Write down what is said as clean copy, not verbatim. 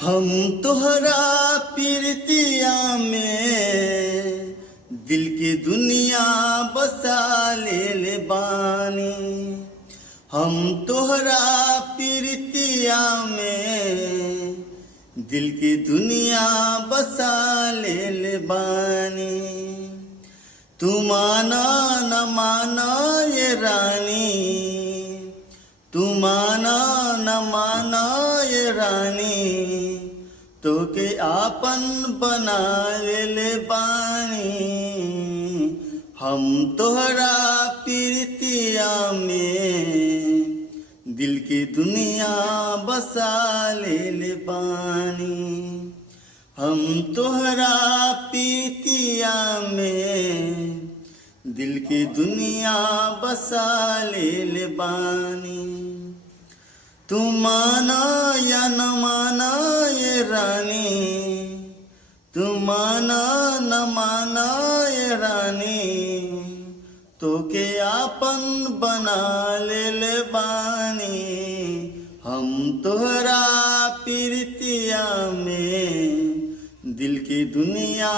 हम तोहरा प्रीतिया में दिल की दुनिया बसा ले बानी। हम तोहरा प्रीतिया में दिल की दुनिया बसा ले बानी। तू माना न माना ये रानी, तू माना न माना ये रानी, तो के आपन बना ले बानी। हम तोहरा प्रीतिया में दिल की दुनिया बसा ले बानी। हम तोहरा प्रीतिया में दिल की दुनिया बसा ले बानी। तू माना या न माना ये रानी, तू माना न माना ये रानी, तो के आपन बना ले बानी। हम तोहरा प्रीतिया में दिल की दुनिया